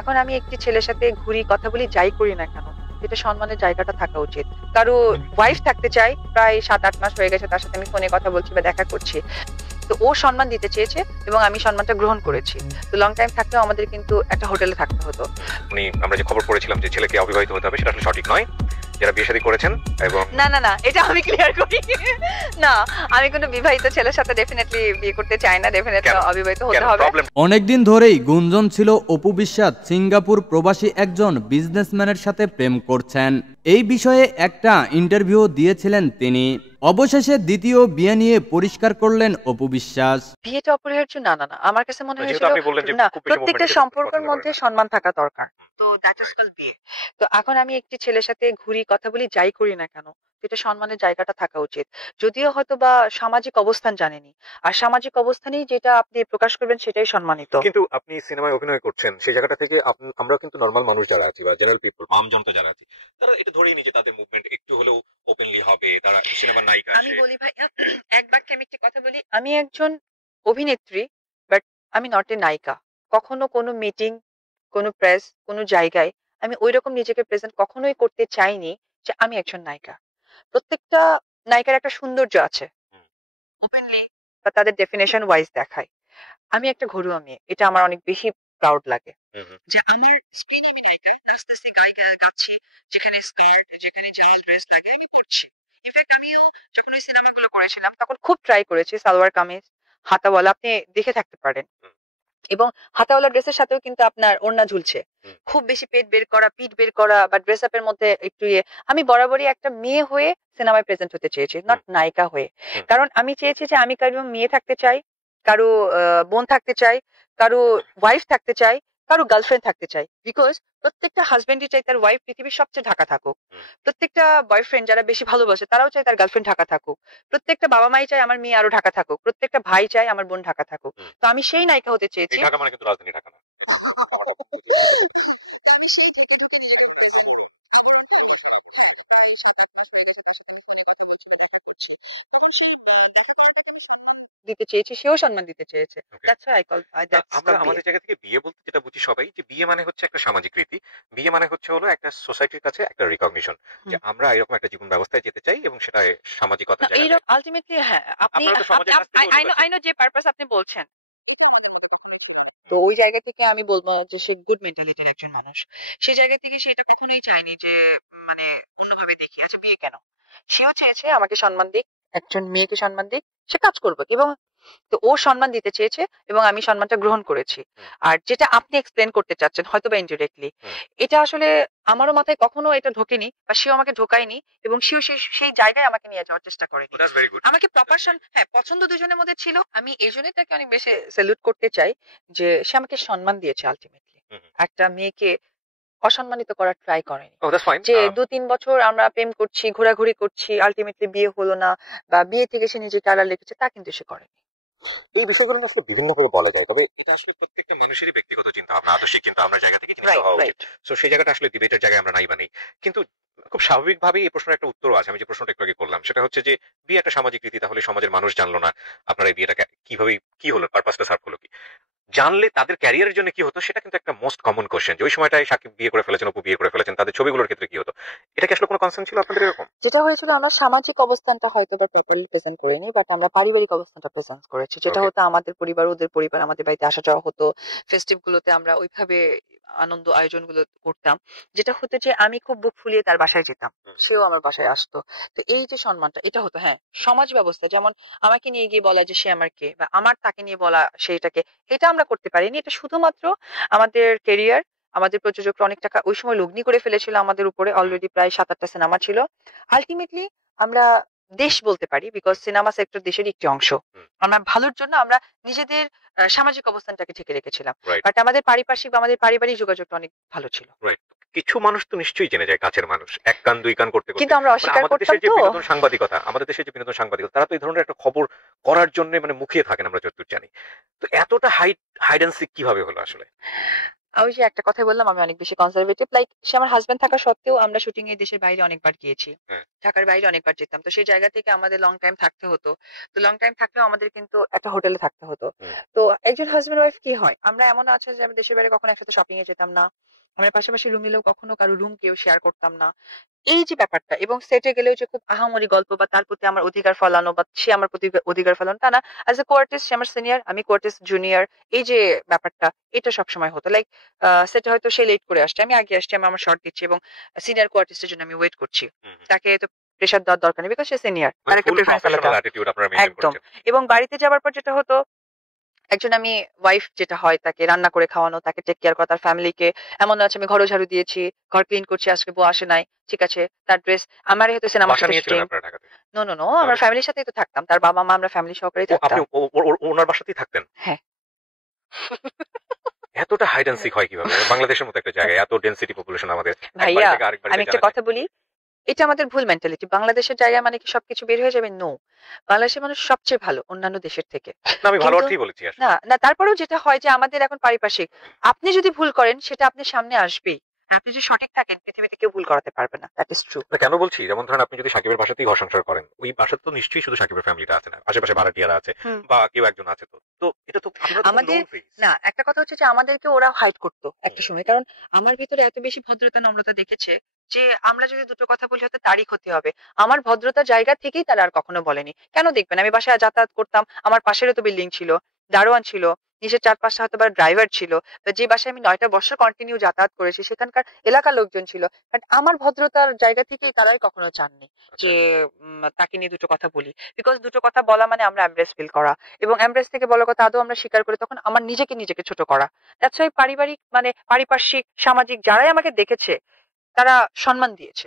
এখন আমি একটি ছেলের সাথে ঘুরি, কথা বলি, যাই করি না কেন, এটা সম্মানের জায়গাটা থাকা উচিত। কারো ওয়াইফ থাকতে চাই, প্রায় ৭-৮ মাস হয়ে গেছে তার সাথে আমি ফোনে কথা বলছি বা দেখা করছি। তো ও সম্মান দিতে চেয়েছে এবং আমি সম্মানটা গ্রহণ করেছি। তো লং টাইম থাকলেও আমাদের কিন্তু একটা হোটেলে থাকতে হতো। আমরা যে খবর পড়েছিলাম যে ছেলেকে অবিবাহিত হতে হবে, সেটা আসলে সঠিক নয়। যারা বিয়ে শাদী করেছেন এবং না না না, এটা আমি ক্লিয়ার করি। না, আমি কোনো বিবাহিত ছেলের সাথে ডেফিনেটলি বিয়ে করতে চাই না, ডেফিনেটলি অবিবাহিত হতে হবে। অনেকদিন ধরেই গুঞ্জন ছিল অপু বিশ্বাস সিঙ্গাপুর প্রবাসী একজন বিজনেসম্যানের সাথে প্রেম করছেন। এই বিষয়ে একটা ইন্টারভিউ দিয়েছিলেন তিনি। অবশেষে দ্বিতীয় বিয়ে নিয়ে পরিষ্কার করলেন অপু বিশ্বাস। বিয়েটা অপরিহার্য না না না, আমার কাছে মনে হয়েছিল না, প্রত্যেকটা সম্পর্কের মধ্যে সম্মান থাকা দরকার। তো দ্যাট ইজ কল বিয়ে। তো এখন আমি একটি ছেলের সাথে ঘুরি, কথা বলি, যাই করি না কেন, এটা সম্মানের জায়গাটা থাকা উচিত। যদিও হয়তো বা সামাজিক অবস্থান জানেনি, আর সামাজিক অবস্থানেই যেটা আপনি প্রকাশ করবেন সেটাই সম্মানিত। কিন্তু আপনি সিনেমায় অভিনয় করছেন, সেই জায়গাটা থেকে আমরা কিন্তু নরমাল মানুষ যারা আছি বা জেনারেল পিপল, আম জনতা যারা আছি, তারা এটা ধরেই নিয়ে যে তাদের মুভমেন্ট একটু হলেও ওপেনলি হবে, তারা সিনেমার নায়িকা। আমি বলি ভাই, এক বাক্যে আমি একটি কথা বলি, আমি একজন অভিনেত্রী, বাট আমি নট এ নায়িকা। কখনো কোনো মিটিং, কোনো প্রেস, কোনো জায়গায় আমি ওইরকম নিজেকে প্রেজেন্ট কখনোই করতে চাইনি যে আমি একজন নায়িকা। প্রত্যেকটা নায়িকার একটা সৌন্দর্য আছে, ওপেনলি বা তাদের ডেফিনেশন ওয়াইজ দেখায়। আমি একটা ঘরোয়া মেয়ে, এটা আমার অনেক বেশি প্রাউড লাগে যে আমার স্ক্রিনে আমি নায়িকা, আস্তে আস্তে গায়িকা গাচ্ছি, যেখানে স্কার্ট, যেখানে জাল ড্রেস লাগে আমি করছি। ইনফ্যাক্ট আমিও যখন ওই সিনেমাগুলো করেছিলাম তখন খুব ট্রাই করেছি সালোয়ার কামিজ, হাতাওয়ালা, আপনি দেখে থাকতে পারেন। এবং হাতাওয়ালা ড্রেসের সাথেও কিন্তু আপনার ওড়না ঝুলছে, খুব বেশি পেট বের করা, পিঠ বের করা বা ড্রেস আপের মধ্যে একটু ইয়ে। আমি বরাবরই একটা মেয়ে হয়ে সিনেমায় প্রেজেন্ট হতে চেয়েছি, নট নায়িকা হয়ে। কারণ আমি চেয়েছি যে আমি কারো মেয়ে থাকতে চাই, কারো বোন থাকতে চাই, কারো ওয়াইফ থাকতে চাই, কারো গার্লফ্রেন্ড থাকতে চাই। বিকজ প্রত্যেকটা হাজবেন্ডই চাই তার ওয়াইফ পৃথিবীর সবচেয়ে ঢাকা থাকুক। প্রত্যেকটা বয়ফ্রেন্ড যারা বেশি ভালোবাসে তারাও চায় তার গার্লফ্রেন্ড ঢাকা থাকুক। প্রত্যেকটা বাবা মাই চায় আমার মেয়ে আরো ঢাকা থাকুক। প্রত্যেকটা ভাই চায় আমার বোন ঢাকা থাকুক। তো আমি সেই নায়িকা হতে চেয়েছি। ঢাকা মানে কিন্তু রাজধানী ঢাকা না। দিতে চেয়েছি, সেও সম্মান দিতে চেয়েছে। দ্যাটস হোয়াই আই কল আমরা আমাদের জায়গা থেকে বিয়ে বলতে যেটা বুঝি সবাই, যে বিয়ে মানে হচ্ছে একটা সামাজিক রীতি। বিয়ে মানে হচ্ছে হলো একটা সোসাইটির কাছে একটা রিকগনিশন যে আমরা এরকম একটা জীবন ব্যবস্থায় যেতে চাই এবং সেটা সামাজিকতা জায়গা। এইরকম আলটিমেটলি হ্যাঁ, আপনি আই নো যে পারপাস আপনি বলছেন। তো ওই জায়গা থেকে আমি বলবো যে সে গুড মেন্টালিটির একজন মানুষ। সেই জায়গা থেকে সে এটা কখনোই চায়নি যে মানে অন্যভাবে দেখি। আচ্ছা বিয়ে কেন, সেও চেয়েছে আমাকে সম্মান দিক, একজন মেয়েকে সম্মান দিক, সে কাজ করবে। এবং তো ও সম্মান দিতে চেয়েছে এবং আমি সম্মানটা গ্রহণ করেছি। আর যেটা আপনি এক্সপ্লেন করতে চাচ্ছেন হয়তো বা ইনডিরেক্টলি, এটা আসলে আমারও মাথায় কখনো এটা ঢোকেনি বা সেও আমাকে ঢোকায়নি এবং সেও সেই জায়গায় আমাকে নিয়ে যাওয়ার চেষ্টা করেনি। আমাকে প্রপারশন, হ্যাঁ, পছন্দ দুজনের মধ্যে ছিল। আমি এই জন্যই তাকে অনেক বেশি স্যালুট করতে চাই যে সে আমাকে সম্মান দিয়েছে আলটিমেটলি। একটা মেয়েকে অসম্মানিত করার ট্রাই করেনি। যে ২-৩ বছর আমরা প্রেম করছি, ঘোরাঘুরি করছি, আলটিমেটলি বিয়ে হলো না বা বিয়ে থেকে সে নিজেকে আড়াল রেখেছে, তা কিন্তু সে করেনি। এই বিষয়গুলো আসলে বিভিন্নভাবে বলা যায়, তবে এটা আসলে প্রত্যেকটা মানুষেরই ব্যক্তিগত চিন্তা ভাবনা, আদর্শিক চিন্তা ভাবনার জায়গা থেকে চিন্তা হওয়া উচিত। সো সেই জায়গাটা আসলে ডিবেটের জায়গায় আমরা নাই বানাই। কিন্তু খুব স্বাভাবিকভাবেই এই প্রশ্নের একটা উত্তরও আছে। আমি যে প্রশ্নটা একটু আগে করলাম সেটা হচ্ছে যে বিয়ে একটা সামাজিক রীতি, তাহলে সমাজের মানুষ জানলো না আপনার এই বিয়েটা কিভাবে কি হলো, পারপাসটা সার্ভ হলো কি, জানলে তাদের ক্যারিয়ারের জন্য কি হতো, সেটা কিন্তু একটা মোস্ট কমন কোশ্চেন। যে ওই সময়টায় সাকিব বিয়ে করে ফেলেছেন, অপু বিয়ে করে ফেলেছেন, তাদের ছবিগুলোর ক্ষেত্রে কি হতো? এটা কি আসলে কোনো কনসার্ন ছিল আপনাদের এরকম? যেটা হয়েছিল, আমরা সামাজিক অবস্থানটা হয়তো বা প্রপারলি প্রেজেন্ট করিনি, বাট আমরা পারিবারিক অবস্থানটা প্রেজেন্ট করেছি। যেটা হতো আমাদের পরিবার ওদের পরিবার আমাদের বাড়িতে আসা যাওয়া হতো, ফেস্টিভ গুলোতে আমরা ওইভাবে আনন্দ আয়োজন গুলো করতাম। যেটা হতো যে আমি খুব বুক ফুলিয়ে তার বাসায় যেতাম, সেও আমার বাসায় আসতো। তো এই যে সম্মানটা, এটা হতো হ্যাঁ সমাজ ব্যবস্থা। যেমন আমাকে নিয়ে গিয়ে বলা যে সে আমার কে, বা আমার তাকে নিয়ে বলা সেইটাকে, এটা আমরা করতে পারিনি। এটা শুধুমাত্র আমাদের কেরিয়ার, আমাদের প্রযোজকরা অনেক টাকা ওই সময় লগ্নি করে ফেলেছিল আমাদের উপরে। অলরেডি প্রায় ৭-৮টা সিনেমা ছিল। আলটিমেটলি আমরা দেশ বলতে পারি, বিকজ সিনেমা সেক্টর দেশের একটি অংশ। আমরা ভালোর জন্য আমরা নিজেদের সামাজিক অবস্থানটাকে ঠেকে রেখেছিলাম, বাট আমাদের পারিপার্শ্বিক বা আমাদের পারিবারিক যোগাযোগটা অনেক ভালো ছিল। কিছু মানুষ তো নিশ্চয়ই জেনে যায়, কাছের মানুষ, এক কান দুই কান করতে করতে। কিন্তু আমরা অস্বীকার করতাম। তো বিনোদন সাংবাদিকতা, আমাদের দেশের যে বিনোদন সাংবাদিকতা, তারা তো এই ধরনের একটা খবর করার জন্য মানে মুখিয়ে থাকেন, আমরা যতদূর জানি। তো এতটা হাইড অ্যান্ড সিক কিভাবে হলো আসলে? ওই যে একটা কথা বললাম আমি অনেক বেশি কনজারভেটিভ, লাইক সে আমার হাজবেন্ড থাকা সত্ত্বেও আমরা শুটিং এ দেশের বাইরে অনেকবার গিয়েছি, হ্যাঁ। ঢাকার বাইরে অনেকবার যেতাম। তো সেই জায়গা থেকে আমাদের লং টাইম থাকতে হতো। তো লং টাইম থাকলেও আমাদের কিন্তু একটা হোটেলে থাকতে হতো। হুম। তো একজন হাজবেন্ড ওয়াইফ কি হয়, আমরা এমন আছে যে আমি দেশের বাইরে কখনো একসাথে শপিং এ যেতাম না, আমরা পাশাপাশি রুম নিলেও কখনো কারো রুম কেউ শেয়ার করতাম না। এই যে ব্যাপারটা, এবং সেটে গেলেও যে খুব আহামরি গল্প বা তার প্রতি আমার অধিকার ফলানো বা সে আমার প্রতি অধিকার ফলানো তা না। অ্যাজ এ কোয়ার্টিস্ট সে আমার সিনিয়র, আমি কোয়ার্টিস্ট জুনিয়র। এই যে ব্যাপারটা, এটা সবসময় হতো। লাইক সেটা হয়তো সে লেট করে আসছে, আমি আগে আসছি, আমি আমার শর্ট দিচ্ছি এবং সিনিয়র কোয়ার্টিস্টের জন্য আমি ওয়েট করছি। হুম, হুম। তাকে তো প্রেশার দেওয়ার দরকার নেই, বিকজ সে সিনিয়র, তার একটা ফুল প্রেফারেন্স আলাদা। প্রফেশনাল অ্যাটিটিউড আপনারা মেইনটেইন একদম। করেছেন। এবং বাড়িতে যাওয়ার পর যেটা হতো, একজন আমি ওয়াইফ যেটা হয় তাকে রান্না করে খাওয়ানো, তাকে টেক কেয়ার করা, তার ফ্যামিলিকে। এমন আছে আমি ঘরও ঝাড়ু দিয়েছি, ঘর ক্লিন করছি, আজকে বউ আসে নাই, ঠিক আছে, তার ড্রেস আমারই হয়তো সিনেমার বাসা সাথে নিয়েছিলেন শুটিং। আপনারা ঢাকাতে? নো নো নো, তাহলে? আমরা ফ্যামিলির সাথেই তো থাকতাম, তার বাবা মা আমরা ফ্যামিলি সহকারেই ও আপনি থাকতাম। ওনার বাসাতেই থাকতেন? হ্যাঁ। এতটা হাইড অ্যান্ড সিক হয় কিভাবে? বাংলাদেশের মতো একটা জায়গায় এত ডেনসিটি পপুলেশন আমাদের। এক বাড়ি ভাইয়া থেকে আরেক বাড়িতে আমি একটা জানাজানি। কথা বলি, এটা আমাদের ভুল মেন্টালিটি। বাংলাদেশের জায়গায় মানে কি সবকিছু বের হয়ে যাবে? নো। বাংলাদেশের মানুষ সবচেয়ে ভালো অন্যান্য দেশের থেকে। না আমি ভালো কিন্তু অর্থেই বলেছি আসলে। না না, তারপরেও যেটা হয় যে আমাদের এখন পারিপার্শ্বিক, আপনি যদি ভুল করেন সেটা আপনার সামনে আসবেই। আপনি যদি সঠিক থাকেন পৃথিবীতে কেউ ভুল করাতে পারবে না, দ্যাট ইজ ট্রু। না কেন বলছি, যেমন ধরেন আপনি যদি সাকিবের বাসাতেই ঘর সংসার করেন, ওই বাসাতে তো নিশ্চয়ই শুধু সাকিবের ফ্যামিলিটা আছে না, আশেপাশে ভাড়াটিয়ারা আছে হুম। বা কেউ একজন আছে। তো তো এটা তো আমরা তো আমাদের নোন ফেস। না, একটা কথা হচ্ছে যে আমাদেরকে ওরা হাইড করতো একটা সময়, কারণ আমার ভিতরে এত বেশি ভদ্রতা নম্রতা দেখেছে যে আমরা যদি দুটো কথা বলি হয়তো তারই ক্ষতি হবে। আমার ভদ্রতার জায়গা থেকেই তারা আর কখনো বলেনি। কেন দেখবেন, আমি বাসায় যাতায়াত করতাম, আমার পাশেরও তো বিল্ডিং ছিল, দারোয়ান ছিল, নিচের ৪-৫টা হয়তো বা ড্রাইভার ছিল। তো যে বাসায় আমি ৯টা বছর কন্টিনিউ যাতায়াত করেছি সেখানকার এলাকার লোকজন ছিল, বাট আমার ভদ্রতার জায়গা থেকেই তারাই কখনো চাননি যে তাকে নিয়ে দুটো কথা বলি। বিকজ দুটো কথা বলা মানে আমরা এমব্রেস ফিল করা, এবং এমব্রেস থেকে বড় কথা আদৌ আমরা স্বীকার করি তখন আমার নিজেকে ছোট করা। দ্যাটস ওয়াই পারিবারিক মানে পারিপার্শ্বিক সামাজিক যারাই আমাকে দেখেছে তারা সম্মান দিয়েছে।